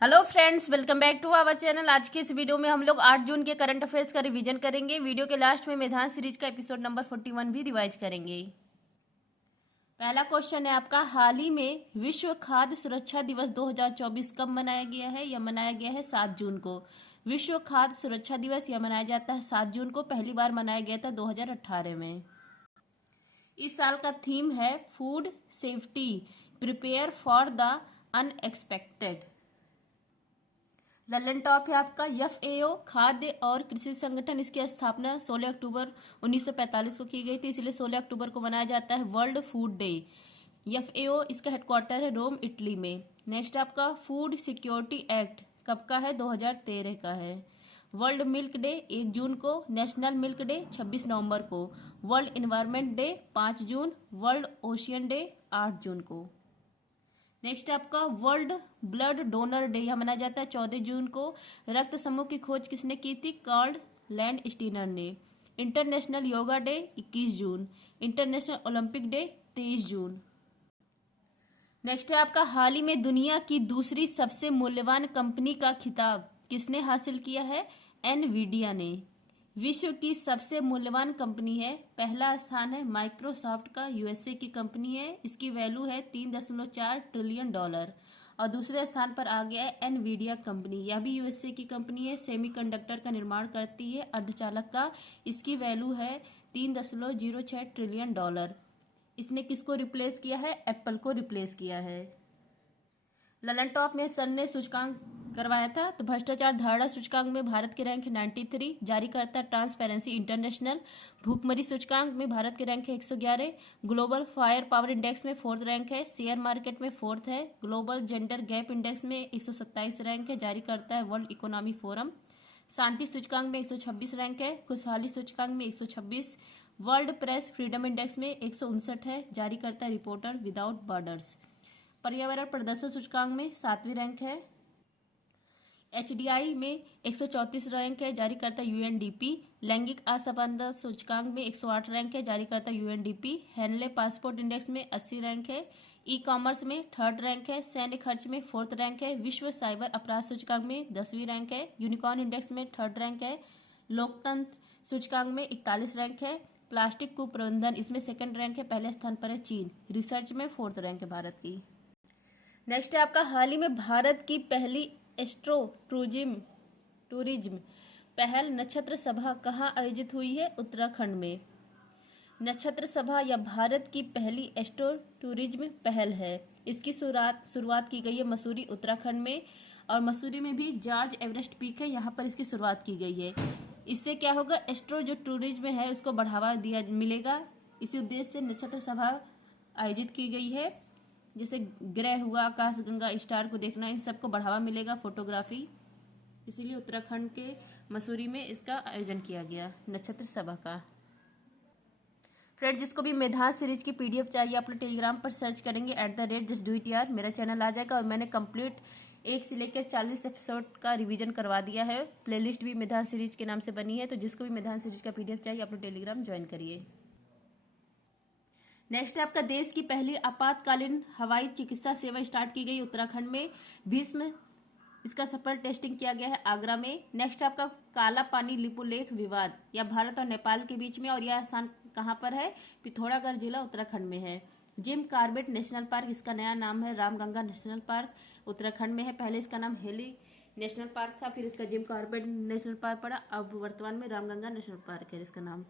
Hello friends, welcome back to our channel. आज की इस वीडियो में हम लोग 8 जून के करंट अफेयर्स का रिवीजन करेंगे। वीडियो के लास्ट में मेधांश सीरीज का एपिसोड नंबर 41 भी रिवाइज करेंगे। पहला क्वेश्चन है आपका, हाल ही में विश्व खाद्य सुरक्षा दिवस 2024 कब मनाया गया है? यह मनाया गया है 7 जून को। विश्व खाद्य सुरक्षा दिवस यह मनाया जाता है 7 जून को। पहली बार मनाया गया था 2018 में। इस साल का थीम है food safety, prepare for the unexpected. Lalan top है आपका, एफएओ खाद्य और कृषि संगठन, इसकी स्थापना 16 अक्टूबर 1945 को की गई थी, इसलिए 16 अक्टूबर को मनाया जाता है वर्ल्ड फूड डे। एफएओ इसका हेडक्वार्टर है रोम, इटली में। नेक्स्ट आपका फूड सिक्योरिटी एक्ट कब का है? 2013 का है। वर्ल्ड मिल्क डे 1 जून को, नेशनल मिल्क डे 26 नवंबर को, वर्ल्ड एनवायरमेंट डे 5 जून, वर्ल्ड ओशियन डे 8 जून को। नेक्स्ट आपका वर्ल्ड ब्लड डोनर डे यह मनाया जाता है 14 जून को। रक्त समूह की खोज किसने की थी? कार्ल लैंड स्टीनर ने। इंटरनेशनल योगा डे 21 जून, इंटरनेशनल ओलंपिक डे 23 जून। नेक्स्ट है आपका, हाल ही में दुनिया की दूसरी सबसे मूल्यवान कंपनी का खिताब किसने हासिल किया है? एनवीडिया ने। विश्व की सबसे मूल्यवान कंपनी है, पहला स्थान है माइक्रोसॉफ्ट का, यूएसए की कंपनी है, इसकी वैल्यू है $3.4 ट्रिलियन। और दूसरे स्थान पर आ गया है एनवीडिया कंपनी, यह भी यूएसए की कंपनी है, सेमीकंडक्टर का निर्माण करती है, अर्धचालक का, इसकी वैल्यू है $3.06 ट्रिलियन। इसने किसको रिप्लेस किया है? एप्पल को रिप्लेस किया है। ललन टॉप में सर ने सूचकांक करवाया था, तो भ्रष्टाचार धारणा सूचकांक में भारत के रैंक है 93, जारी करता ट्रांसपेरेंसी इंटरनेशनल। भूखमरी सूचकांक में भारत के रैंक है 111, ग्लोबल फायर पावर इंडेक्स में 4th रैंक है, शेयर मार्केट में 4th है, ग्लोबल जेंडर गैप इंडेक्स में 127 रैंक है, जारी करता है वर्ल्ड इकोनॉमी फोरम। शांति सूचकांक में 126 रैंक है, खुशहाली सूचकांक में 126, वर्ल्ड प्रेस फ्रीडम इंडेक्स में 159 है, जारी करता है रिपोर्टर विदाउट बॉर्डर्स। पर्यावरण प्रदर्शन सूचकांक में 7वीं रैंक है, एचडीआई में 134 रैंक है, जारी करता है यूएनडीपी। लैंगिक असमानता सूचकांक में 108 रैंक है, जारी करता है यूएनडीपी। हैंडले पासपोर्ट इंडेक्स में 80 रैंक है, ई कॉमर्स में 3rd रैंक है, सैन्य खर्च में 4th रैंक है, विश्व साइबर अपराध सूचकांक में 10वीं रैंक है, यूनिकॉर्न इंडेक्स में 3rd रैंक है, लोकतंत्र सूचकांक में 41 रैंक है, प्लास्टिक कुप्रबंधन इसमें 2nd रैंक है, पहले स्थान पर है चीन, रिसर्च में 4th रैंक है भारत की। नेक्स्ट है आपका, हाल ही में भारत की पहली एस्ट्रो टूरिज्म पहल नक्षत्र सभा कहाँ आयोजित हुई है? उत्तराखंड में। नक्षत्र सभा या भारत की पहली एस्ट्रो टूरिज्म पहल है, इसकी शुरुआत की गई है मसूरी, उत्तराखंड में। और मसूरी में भी जॉर्ज एवरेस्ट पीक है, यहाँ पर इसकी शुरुआत की गई है। इससे क्या होगा? एस्ट्रो जो टूरिज्म है उसको बढ़ावा दिया मिलेगा, इसी उद्देश्य से नक्षत्र सभा आयोजित की गई है। जैसे ग्रह हुआ, आकाशगंगा, स्टार को देखना, इन सबको बढ़ावा मिलेगा, फोटोग्राफी, इसीलिए उत्तराखंड के मसूरी में इसका आयोजन किया गया नक्षत्र सभा का। फ्रेंड, जिसको भी मेधांश सीरीज की पीडीएफ चाहिए आप लोग टेलीग्राम पर सर्च करेंगे @justdoityar, मेरा चैनल आ जाएगा। और मैंने कंप्लीट 1 से लेकर 40 एपिसोड का रिवीजन करवा दिया है, प्लेलिस्ट भी मेधांश सीरीज के नाम से बनी है, तो जिसको भी मेधांश सीरीज का पीडीएफ चाहिए आप लोग टेलीग्राम ज्वाइन करिए। नेक्स्ट है आपका, देश की पहली आपातकालीन हवाई चिकित्सा सेवा स्टार्ट की गई उत्तराखंड में, भीष्म इसका सफल टेस्टिंग किया गया है आगरा में। नेक्स्ट आपका, काला पानी लिपुलेख विवाद या भारत और नेपाल के बीच में, और यह स्थान कहाँ पर है? पिथौरागढ़ जिला उत्तराखंड में है। जिम कॉर्बेट नेशनल पार्क, इसका नया नाम है रामगंगा नेशनल पार्क, उत्तराखंड में है। पहले इसका नाम हेली नेशनल पार्क था, फिर इसका जिम कॉर्बेट नेशनल पार्क पड़ा, अब वर्तमान में रामगंगा नेशनल पार्क है इसका नाम।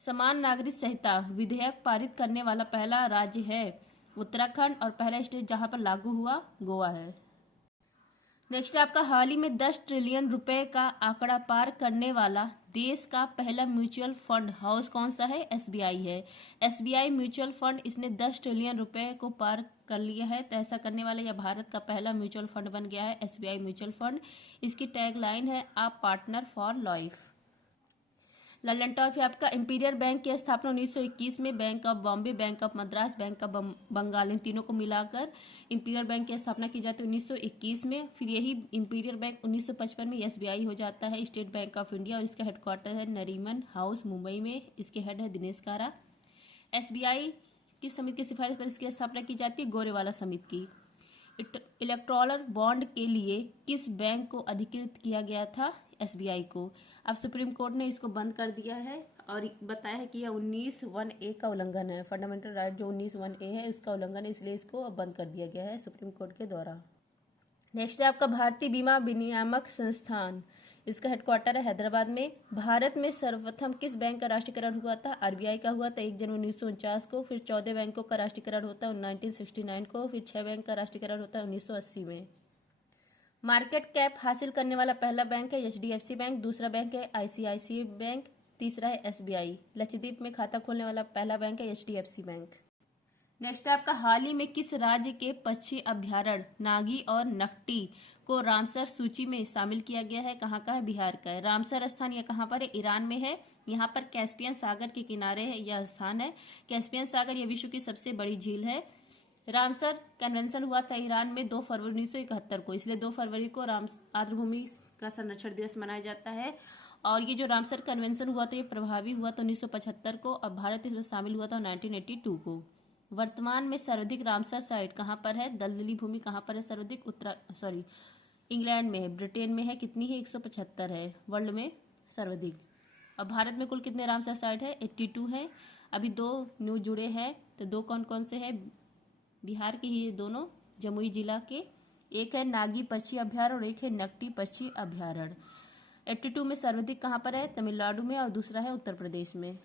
समान नागरिक संहिता विधेयक पारित करने वाला पहला राज्य है उत्तराखंड, और पहला स्टेट जहां पर लागू हुआ गोवा है। नेक्स्ट आपका, हाल ही में 10 ट्रिलियन रुपए का आंकड़ा पार करने वाला देश का पहला म्यूचुअल फंड हाउस कौन सा है? एसबीआई है। एसबीआई म्यूचुअल फंड, इसने 10 ट्रिलियन रुपए को पार कर लिया है, तो ऐसा करने वाला यह भारत का पहला म्यूचुअल फंड बन गया है, एसबीआई म्यूचुअल फंड। इसकी टैगलाइन है a partner for life. Lallantop है आपका, इंपीरियल बैंक की स्थापना 1921 में, bank of Bombay, bank of Madras, bank of Bengal, इन तीनों को मिलाकर इंपीरियल बैंक की स्थापना की जाती है 1921 में। फिर यही इंपीरियल बैंक 1955 में एसबीआई हो जाता है, स्टेट बैंक ऑफ इंडिया, और इसका हेडक्वार्टर है नरीमन हाउस मुंबई में, इसके हेड है दिनेश कारा। एसबीआई किस समिति की सिफारिश पर इसकी स्थापना की जाती है? गोरेवाला समिति की। इलेक्टोरल बॉन्ड के लिए किस बैंक को अधिकृत किया गया था? एसबीआई को। अब सुप्रीम कोर्ट ने इसको बंद कर दिया है और बताया है कि यह 19(1)(a) का उल्लंघन है। फंडामेंटल राइट जो 19(1)(a) है इसका उल्लंघन है, इसलिए इसको अब बंद कर दिया गया है सुप्रीम कोर्ट के द्वारा। नेक्स्ट है आपका भारतीय बीमा विनियामक संस्थान, इसका हेडक्वार्टर है हैदराबाद में। भारत में सर्वप्रथम किस बैंक का राष्ट्रीयकरण हुआ था? आरबीआई का हुआ था 1 जनवरी 1949 को। फिर 14 बैंकों का राष्ट्रीयकरण होता है 1969 को। फिर 6 बैंक का राष्ट्रीयकरण होता है 1980 में। मार्केट कैप हासिल करने वाला पहला बैंक है एचडीएफसी बैंक, दूसरा बैंक है आईसीआईसीआई बैंक, तीसरा है एसबीआई। लक्षद्वीप में खाता खोलने वाला पहला बैंक है एचडीएफसी बैंक। नेक्स्ट है आपका हाल ही में किस राज्य के पक्षी अभ्यारण्य नागी और नकटी को रामसर सूची में शामिल किया गया है? कहाँ का है? बिहार का है। रामसर स्थान यह कहाँ पर है? ईरान में है। यहाँ पर कैस्पियन सागर के किनारे है यह स्थान है। कैस्पियन सागर यह विश्व की सबसे बड़ी झील है। रामसर कन्वेंशन हुआ था ईरान में 2 फरवरी 1971 को, इसलिए 2 फरवरी को राम आर्द्रभूमि का संरक्षण दिवस मनाया जाता है। और ये जो रामसर कन्वेंशन हुआ था ये प्रभावी हुआ था 1975 को और भारत इसमें शामिल हुआ था 1982 को। वर्तमान में सर्वाधिक रामसर साइट कहाँ पर है? दलदली भूमि कहाँ पर है सर्वाधिक? इंग्लैंड में है। ब्रिटेन में है, कितनी है? 175 है वर्ल्ड में सर्वाधिक। अब भारत में कुल कितने रामसर साइट है? 82 है। अभी 2 न्यू जुड़े हैं, तो 2 कौन कौन से हैं? बिहार के ही दोनों, जमुई जिला के। एक है नागी पक्षी अभ्यारण्य और एक है नकटी पक्षी अभ्यारण्य। 82 में सर्वाधिक कहाँ पर है? तमिलनाडु में, और दूसरा है उत्तर प्रदेश में।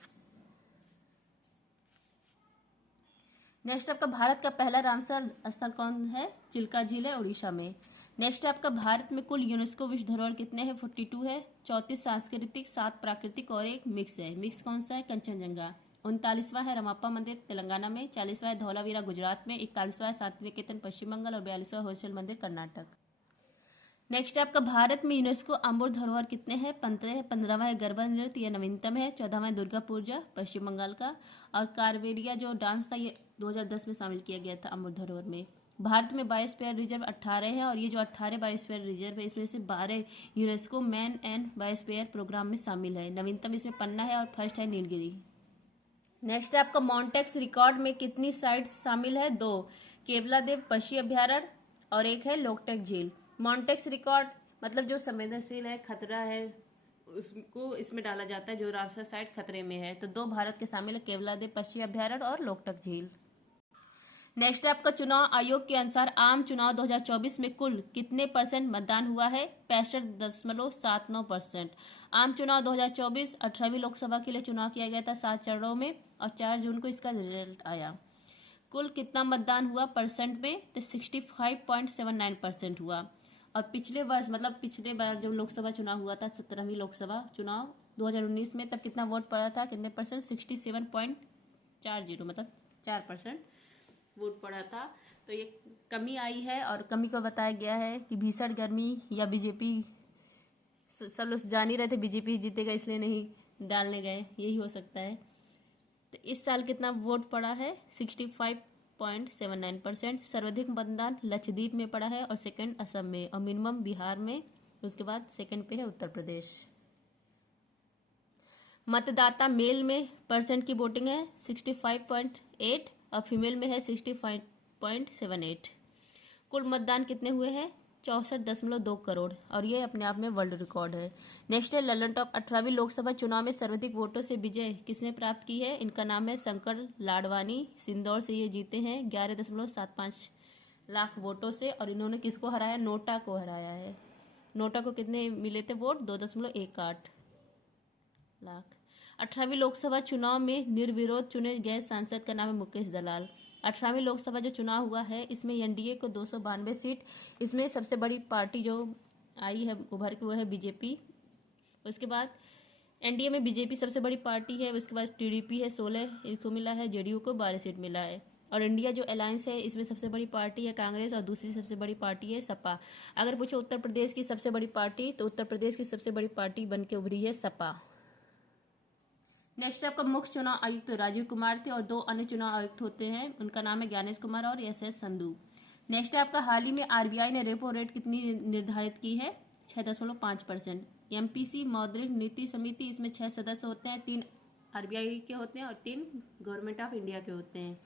नेक्स्ट आपका भारत का पहला रामसर स्थल कौन है? चिल्का झील है, उड़ीसा में। नेक्स्ट आपका भारत में कुल यूनेस्को विश्व धरोहर कितने हैं? 42 है। 34 सांस्कृतिक, 7 प्राकृतिक और 1 मिक्स है। मिक्स कौन सा है? कंचनजंगा। 39वां है रमाप्पा मंदिर तेलंगाना में। 40वां है धौलावीरा गुजरात में। 41वां है शांति निकेतन पश्चिम बंगाल और 42वां होलसेल मंदिर कर्नाटक। नेक्स्ट आपका भारत में यूनेस्को अमूर्त धरोहर कितने हैं? 15 है। 15वां है गरबा नृत्य, यह नवीनतम है। 14वां है दुर्गा पूजा पश्चिम बंगाल का। और कारवेरिया जो डांस था ये 2010 में शामिल किया गया था अमूर्त धरोहर में। भारत में बायोस्फीयर रिजर्व 18 है और ये जो 18 बायोस्फीयर रिजर्व है इसमें से 12 UNESCO man and biosphere programme में शामिल है। नवीनतम इसमें पन्ना है और फर्स्ट है नीलगिरी। नेक्स्ट है आपका मॉन्टेक्स रिकॉर्ड में कितनी साइट्स शामिल है? 2, केवलादेव पक्षी अभ्यारण्य और एक है लोकटेक झील। मॉन्टेक्स रिकॉर्ड मतलब जो संवेदनशील है, खतरा है, उसको इसमें डाला जाता है जो रामसर साइट खतरे में है। तो 2 भारत के शामिल है, केवलादेव पक्षी अभ्यारण्य और लोकटक झील। नेक्स्ट है आपका चुनाव आयोग के अनुसार आम चुनाव 2024 में कुल कितने % मतदान हुआ है? 65.79%। आम चुनाव 2024 18वीं लोकसभा के लिए चुनाव किया गया था 7 चरणों में और 4 जून को इसका रिजल्ट आया। कुल कितना मतदान हुआ परसेंट में? तो 65.79% हुआ। और पिछले वर्ष मतलब पिछले बार जब लोकसभा चुनाव हुआ था 17वीं लोकसभा चुनाव 2019 में, तब कितना वोट पड़ा था? कितने %? 67.40 मतलब 4% वोट पड़ा था। तो ये कमी आई है और कमी को बताया गया है कि भीषण गर्मी या बीजेपी, सब लोग जान ही रहे थे बीजेपी जीतेगा इसलिए नहीं डालने गए, यही हो सकता है। तो इस साल कितना वोट पड़ा है? 65.79%। सर्वाधिक मतदान लक्षद्वीप में पड़ा है और सेकंड असम में और मिनिमम बिहार में, उसके बाद सेकंड पे है उत्तर प्रदेश। मतदाता मेल में % की वोटिंग है 65.8 और फीमेल में है 65.78। कुल मतदान कितने हुए हैं? 64.2 करोड़ और ये अपने आप में वर्ल्ड रिकॉर्ड है। नेक्स्ट है ललन टॉप 18वीं लोकसभा चुनाव में सर्वाधिक वोटों से विजय किसने प्राप्त की है? इनका नाम है शंकर लाडवानी, सिंदौर से ये जीते हैं 11.75 लाख वोटों से। और इन्होंने किसको हराया? नोटा को हराया है। नोटा को कितने मिले थे वोट? 2.18 लाख। 18वीं लोकसभा चुनाव में निर्विरोध चुने गए सांसद का नाम है मुकेश दलाल। 18वीं लोकसभा जो चुनाव हुआ है इसमें एनडीए को 292 सीट, इसमें सबसे बड़ी पार्टी जो आई है उभर के वो है बीजेपी। उसके बाद एनडीए में बीजेपी सबसे बड़ी पार्टी है, उसके बाद टीडीपी है 16 इसको मिला है, जेडीयू को 12 सीट मिला है। और इंडिया जो अलायंस है इसमें सबसे बड़ी पार्टी है कांग्रेस और दूसरी सबसे बड़ी पार्टी है सपा। अगर पूछे उत्तर प्रदेश की सबसे बड़ी पार्टी, तो उत्तर प्रदेश की सबसे बड़ी पार्टी बन के उभरी है सपा। नेक्स्ट आपका मुख्य चुनाव आयुक्त राजीव कुमार थे और 2 अन्य चुनाव आयुक्त होते हैं, उनका नाम है ज्ञानेश कुमार और एस संधू। नेक्स्ट आपका हाल ही में आरबीआई ने रेपो रेट कितनी निर्धारित की है? 6.5%। एमपीसी मौद्रिक नीति समिति, इसमें 6 सदस्य होते हैं, 3 आरबीआई के होते हैं और 3 गवर्नमेंट ऑफ इंडिया के होते हैं।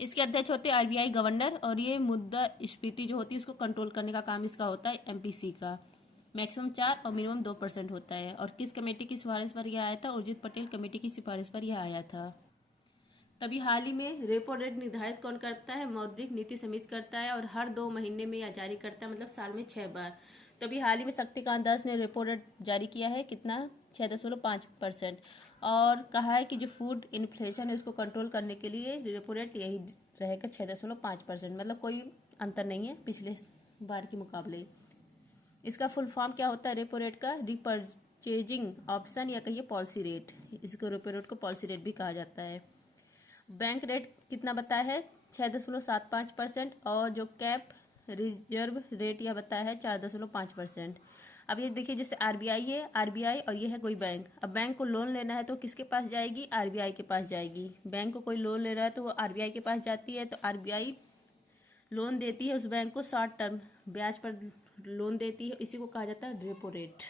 इसके अध्यक्ष होते हैं आरबीआई गवर्नर, और ये मुद्रा स्फीति जो होती है उसको कंट्रोल करने का काम इसका होता है एमपीसी का। मैक्सिमम 4 और मिनिमम 2% होता है। और किस कमेटी की सिफारिश पर यह आया था? उर्जित पटेल कमेटी की सिफारिश पर यह आया था। तभी हाल ही में रेपो रेट निर्धारित कौन करता है? मौद्रिक नीति समिति करता है, और हर 2 महीने में यह जारी करता है, मतलब साल में 6 बार। तभी हाल ही में शक्तिकांत दास ने रेपो रेट जारी किया है, कितना? 6.5%। और कहा है कि जो फूड इन्फ्लेशन है उसको कंट्रोल करने के लिए रेपो रेट यही रहेगा 6.5%, मतलब कोई अंतर नहीं है पिछले बार के मुकाबले। इसका फुल फॉर्म क्या होता है रेपो रेट का? रिपर्चेजिंग ऑप्शन, या कहिए पॉलिसी रेट। इसको रेपो रेट को पॉलिसी रेट भी कहा जाता है। बैंक रेट कितना बताया है? 6.75%। और जो कैप रिजर्व रेट यह बताया है 4.5%। अब ये देखिए, जैसे आरबीआई है, आरबीआई और ये है कोई बैंक। अब बैंक को लोन लेना है तो किसके पास जाएगी? आरबीआई के पास जाएगी। बैंक को कोई लोन ले रहा है तो वो आरबीआई के पास जाती है, तो आरबीआई लोन देती है उस बैंक को, शॉर्ट टर्म ब्याज पर लोन देती है। इसी को कहा जाता है रेपो रेट।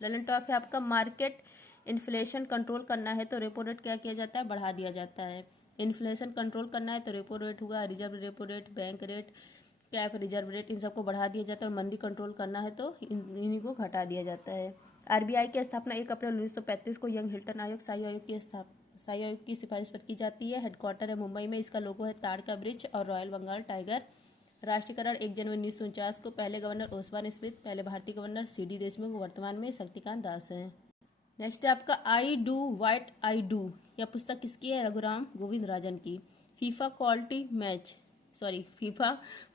ललन टॉप है आपका, मार्केट इन्फ्लेशन कंट्रोल करना है तो रेपो रेट क्या किया जाता है? बढ़ा दिया जाता है। इन्फ्लेशन कंट्रोल करना है तो रेपो रेट हुआ, reserve repo rate, bank rate, cap reserve rate, इन सबको बढ़ा दिया जाता है। और मंदी कंट्रोल करना है तो इन्हीं को घटा दिया जाता है। आरबीआई की स्थापना 1 अप्रैल 1935 को यंग हिल्टन आयोग शाही आयोग की सिफारिश पर की जाती है। हेडक्वार्टर है मुंबई में। इसका लोगो है ताड़ का वृक्ष और रॉयल बंगाल टाइगर। राष्ट्रीयकरण 1 जनवरी 1949 को। पहले गवर्नर ओसवान स्मिथ, पहले भारतीय गवर्नर सीडी देशमुख, वर्तमान में शक्तिकांत दास हैं। नेक्स्ट है आपका I do what I do. यह पुस्तक किसकी है? रघुराम गोविंद राजन की। फीफा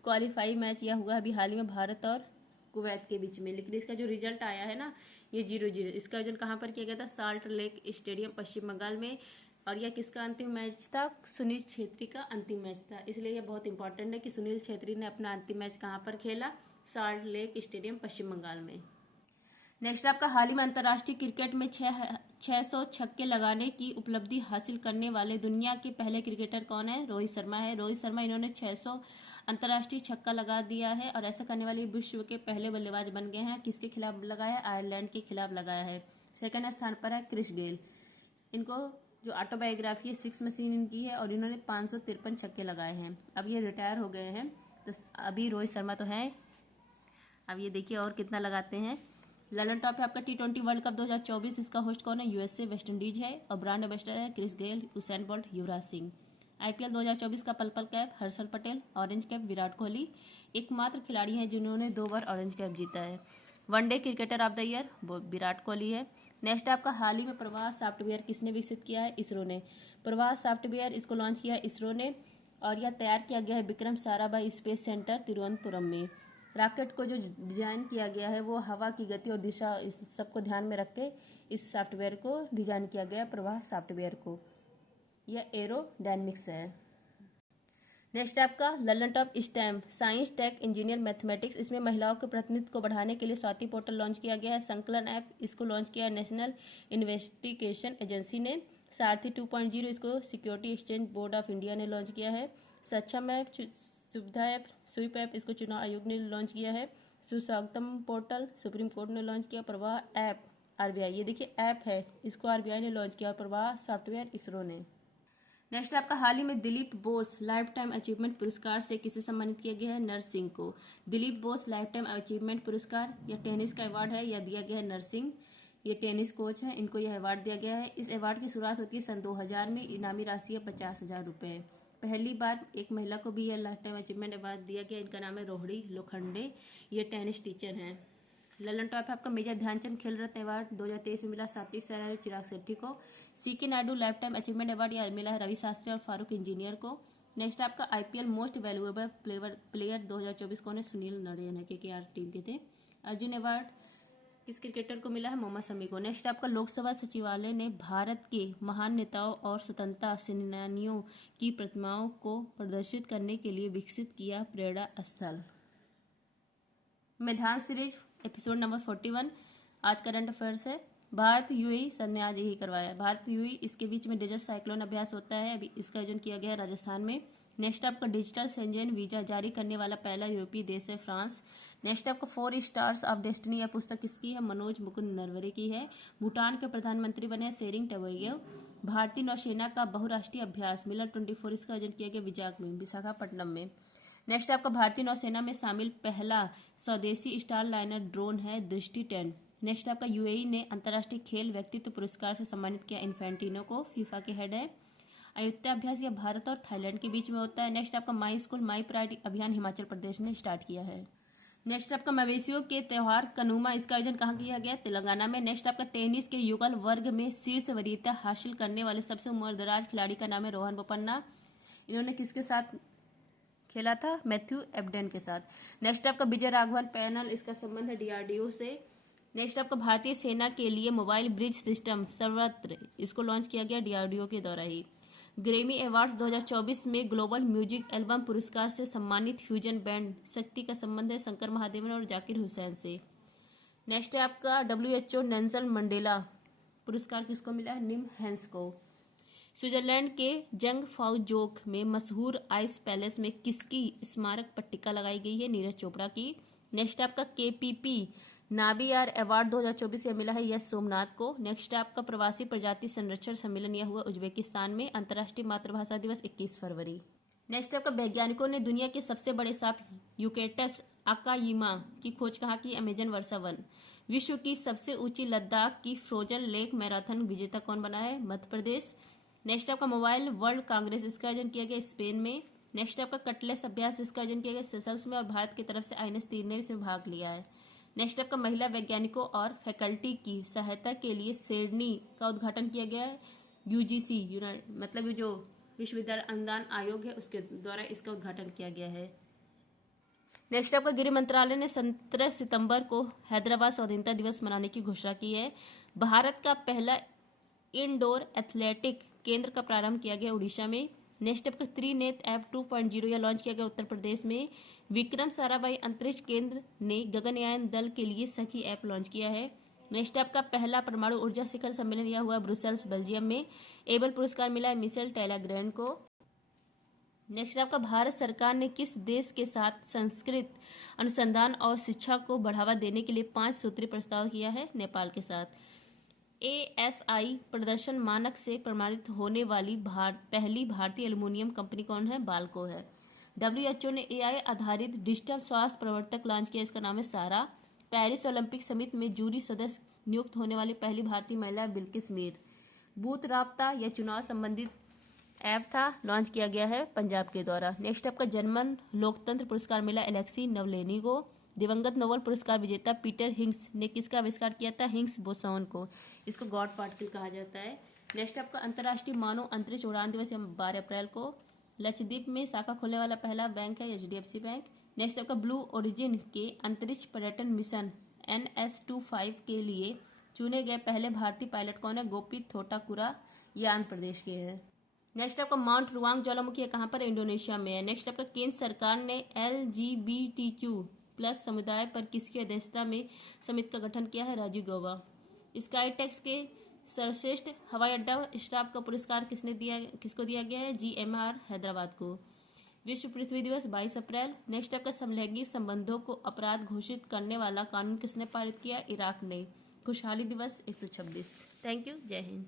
क्वालिफाई मैच यह हुआ अभी हाल ही में भारत और कुवैत के बीच में, लेकिन इसका जो रिजल्ट आया है ना, ये 0-0। इसका आयोजन कहाँ पर किया गया था? साल्ट लेक स्टेडियम, पश्चिम बंगाल में। और यह किसका अंतिम मैच था? सुनील छेत्री का अंतिम मैच था। इसलिए यह बहुत इंपॉर्टेंट है कि सुनील छेत्री ने अपना अंतिम मैच कहाँ पर खेला? साल्ट लेक स्टेडियम, पश्चिम बंगाल में। नेक्स्ट आपका, हाल ही में अंतर्राष्ट्रीय क्रिकेट में 600 छक्के लगाने की उपलब्धि हासिल करने वाले दुनिया के पहले क्रिकेटर कौन है? रोहित शर्मा है। रोहित शर्मा, इन्होंने 600 अंतर्राष्ट्रीय छक्का लगा दिया है, और ऐसा करने वाले विश्व के पहले बल्लेबाज बन गए हैं। किसके खिलाफ लगाया? आयरलैंड के खिलाफ लगाया है। सेकंड स्थान पर है क्रिस गेल। इनको जो ऑटोबायोग्राफी है 6 मशीन इनकी है, और इन्होंने 553 छक्के लगाए हैं। अब ये रिटायर हो गए हैं, तो अभी रोहित शर्मा तो है। अब ये देखिए और कितना लगाते हैं। ललन टॉप है आपका T20 वर्ल्ड कप 2024। इसका होस्ट कौन है? यूएसए, वेस्ट इंडीज है। और ब्रांड एम्बेसडर है Chris Gayle, Usain bolt, Yuvraj Singh. IPL 2024 का purple cap Harshal Patel, orange cap Virat Kohli. एकमात्र खिलाड़ी हैं जिन्होंने 2 बार ऑरेंज कैप जीता है। One day cricketer of the year वो विराट कोहली है। नेक्स्ट आपका, हाल ही में प्रवास सॉफ्टवेयर किसने विकसित किया है? इसरो ने। प्रवास सॉफ्टवेयर इसको लॉन्च किया है इसरो ने, और यह तैयार किया गया है विक्रम साराभाई स्पेस सेंटर तिरुवनंतपुरम में। रॉकेट को जो डिजाइन किया गया है वो हवा की गति और दिशा इस सबको ध्यान में रख के इस सॉफ्टवेयर को डिजाइन किया गया, प्रवास सॉफ्टवेयर को। यह एरोडायनेमिक्स है। नेक्स्ट आपका ललन top STEM, science, tech, engineer, mathematics. इसमें महिलाओं के प्रतिनिधित्व को बढ़ाने के लिए स्वाति पोर्टल लॉन्च किया गया है। संकलन ऐप इसको लॉन्च किया है नेशनल इन्वेस्टिगेशन एजेंसी ने। सारथी 2.0 इसको security exchange board of India ने लॉन्च किया है। सक्षम ऐप, सुविधा ऐप, स्वीप ऐप इसको चुनाव आयोग ने लॉन्च किया है। सुस्वागतम पोर्टल सुप्रीम कोर्ट ने लॉन्च किया। प्रवाह ऐप आरबीआई, ये देखिए ऐप है, इसको आरबीआई ने लॉन्च किया। प्रवाह सॉफ्टवेयर इसरो ने। नेक्स्ट आपका, हाल ही में Dilip Bose life time achievement पुरस्कार से किसे सम्मानित किया गया है? नरसिंह को। Dilip Bose life time achievement पुरस्कार यह टेनिस का अवार्ड है, यह दिया गया है नरसिंह, ये टेनिस कोच है, इनको यह अवार्ड दिया गया है। इस अवार्ड की शुरुआत होती है सन 2000 में। इनामी राशि है 50,000 रुपये। पहली बार एक महिला को भी यह लाइफ टाइम अचीवमेंट अवार्ड दिया गया। इनका नाम है रोहिणी लोखंडे, ये टेनिस टीचर हैं। ललन टॉप है आपका, मेजर ध्यानचंद खेल रत्न अवार्ड 2023 में मिला साथी सराय चिराग शेट्टी को। CK Naidu lifetime achievement award यह मिला है रवि शास्त्री और फारूक इंजीनियर को। नेक्स्ट आपका, आईपीएल मोस्ट वैल्यूएबल प्लेयर 2024 कौन है? सुनील नरेन है, केकेआर टीम के थे। अर्जुन अवार्ड किस क्रिकेटर को मिला है? मोहम्मद शमी को। नेक्स्ट आपका, लोकसभा सचिवालय ने भारत के महान नेताओं और स्वतंत्रता सेनानियों की प्रतिमाओं को प्रदर्शित करने के लिए विकसित किया प्रेरणा स्थल। मैदान सीरीज एपिसोड नंबर 41। आज करंट अफेयर्स है। भारत यूएई सर ने आज यही करवाया। भारत यूएई इसके बीच में डेजर्ट साइक्लोन अभ्यास होता है, अभी इसका आयोजन किया गया है राजस्थान में। नेक्स्ट आपका, डिजिटल शेंजेन वीजा जारी करने वाला पहला यूरोपीय देश है फ्रांस। नेक्स्ट आपका 4 स्टार्स ऑफ डेस्टिनी यह पुस्तक किसकी है? मनोज मुकुंद नरवरे की है। भूटान के प्रधानमंत्री बने सेरिंग टबगेव। भारतीय नौसेना का बहुराष्ट्रीय अभ्यास मिलन 24 इसका आयोजन किया गया विशाखापट्टनम में। नेक्स्ट आपका भारतीय नौसेना में शामिल पहला स्वदेशी स्टार लाइनर ड्रोन है दृष्टि 10। नेक्स्ट आपका यूएई ने अंतर्राष्ट्रीय खेल व्यक्तित्व पुरस्कार से सम्मानित किया इन्फेंटिनो को, फीफा के हेड है। अयोध्याभ्यास यह भारत और थाईलैंड के बीच में होता है। नेक्स्ट आपका माई स्कूल माई प्राइड अभियान हिमाचल प्रदेश ने स्टार्ट किया है। नेक्स्ट आपका मवेशियों के त्यौहार कनुमा इसका आयोजन कहाँ किया गया? तेलंगाना में। नेक्स्ट आपका टेनिस के युगल वर्ग में शीर्ष वरीयता हासिल करने वाले सबसे उम्रदराज खिलाड़ी का नाम है रोहन बोपन्ना। इन्होंने किसके साथ खेला था? मैथ्यू एबडेन के साथ। नेक्स्ट आपका विजय राघवन पैनल इसका संबंध है डीआरडीओ से। नेक्स्ट आपका भारतीय सेना के लिए मोबाइल ब्रिज सिस्टम सर्वत्र इसको लॉन्च किया गया डीआरडीओ के द्वारा ही। ग्रैमी अवार्ड्स 2024 में ग्लोबल म्यूजिक एल्बम पुरस्कार से सम्मानित फ्यूजन बैंड शक्ति का संबंध है शंकर महादेवन और जाकिर हुसैन से। नेक्स्ट है आपका WHO नेल्सन मंडेला पुरस्कार किसको मिला है? निम हैंस को। स्विट्जरलैंड के जंग फाउजोक में मशहूर आइस पैलेस में किसकी स्मारक पट्टिका लगाई गई है? नीरज चोपड़ा की। नेक्स्ट आपका KPP नाबियार अवार्ड 2024 यह मिला है यश सोमनाथ को। नेक्स्ट आपका प्रवासी प्रजाति संरक्षण सम्मेलन यह हुआ उज्बेकिस्तान में। अंतर्राष्ट्रीय मातृभाषा दिवस 21 फरवरी। नेक्स्ट आपका वैज्ञानिकों ने दुनिया के सबसे बड़े सांप यूकेटस आकायिमा की खोज कहाँ की? अमेजन वर्षा वन। विश्व की सबसे ऊंची लद्दाख की फ्रोजन लेक मैराथन विजेता कौन बना है? मध्य प्रदेश। नेक्स्ट आपका मोबाइल वर्ल्ड कांग्रेस इसका आयोजन किया गया स्पेन में। नेक्स्ट आपका कटलेस अभ्यास इसका आयोजन किया गया सेशल्स में और भारत की तरफ से INS तीर ने इसमें भाग लिया है। नेक्स्ट आपका महिला वैज्ञानिकों और फैकल्टी की सहायता के लिए शेरनी का उद्घाटन किया गया है UGC मतलब जो विश्वविद्यालय अनुदान आयोग है उसके द्वारा इसका उद्घाटन किया गया है। नेक्स्ट आपका गृह मंत्रालय ने 17 सितंबर को हैदराबाद स्वाधीनता दिवस मनाने की घोषणा की है। भारत का पहला इंडोर एथलेटिक केंद्र का प्रारंभ किया गया उड़ीसा में। नेक्स्ट आपका त्रिनेत्र ऐप 2.0 यह लॉन्च किया गया उत्तर प्रदेश में। विक्रम साराभाई अंतरिक्ष केंद्र ने गगनयान दल के लिए सखी ऐप लॉन्च किया है। नेक्स्ट आपका पहला परमाणु ऊर्जा शिखर सम्मेलन यह हुआ ब्रुसेल्स बेल्जियम में। एबल पुरस्कार मिला है मिशेल टेलाग्रैंड को। नेक्स्ट आपका भारत सरकार ने किस देश के साथ संस्कृत अनुसंधान और शिक्षा को बढ़ावा देने के लिए 5 सूत्रीय प्रस्ताव किया है? नेपाल के साथ। ASI प्रदर्शन मानक से प्रमाणित होने वाली पहली भारतीय एल्युमिनियम कंपनी कौन है? बाल्को है। WHO ने AI आधारित डिजिटल स्वास्थ्य प्रवर्तक लॉन्च किया इसका नाम है सारा। पेरिस ओलंपिक समिति में जूरी सदस्य नियुक्त होने वाली पहली भारतीय महिला बिल्किस मीर। बूथ राब्ता यह चुनाव संबंधित ऐप था, लॉन्च किया गया है पंजाब के द्वारा। नेक्स्ट आपका जर्मन लोकतंत्र पुरस्कार मिला एलेक्सी नवलेनी को। दिवंगत नोबेल पुरस्कार विजेता पीटर हिंग्स ने किसका आविष्कार किया था? हिंग्स बोसॉन को। इसको गॉड पार्टिकल कहा जाता है। नेक्स्ट आपका अंतर्राष्ट्रीय मानव अंतरिक्ष उड़ान दिवस 12 अप्रैल को। लक्षद्वीप में शाखा खोलने वाला पहला बैंक है HDFC बैंक। नेक्स्ट आपका ब्लू ओरिजिन के अंतरिक्ष पर्यटन मिशन NS-25 के लिए चुने गए पहले भारतीय पायलट कौन है? गोपी थोटाकुरा, ये आंध्र प्रदेश के हैं। नेक्स्ट आपका माउंट रुवांग ज्वालामुखी कहाँ पर? इंडोनेशिया में है। नेक्स्ट आपका केंद्र सरकार ने LGBTQ+ समुदाय पर किसकी अध्यक्षता में समिति का गठन किया है? राजीव गौबा। स्काई टैक्स के सर्वश्रेष्ठ हवाई अड्डा स्टाफ का पुरस्कार किसको दिया गया है? GMR हैदराबाद को। विश्व पृथ्वी दिवस 22 अप्रैल। नेक्स्ट आपका समलैंगिक संबंधों को अपराध घोषित करने वाला कानून किसने पारित किया? इराक ने। खुशहाली दिवस 126। Thank you. जय हिंद।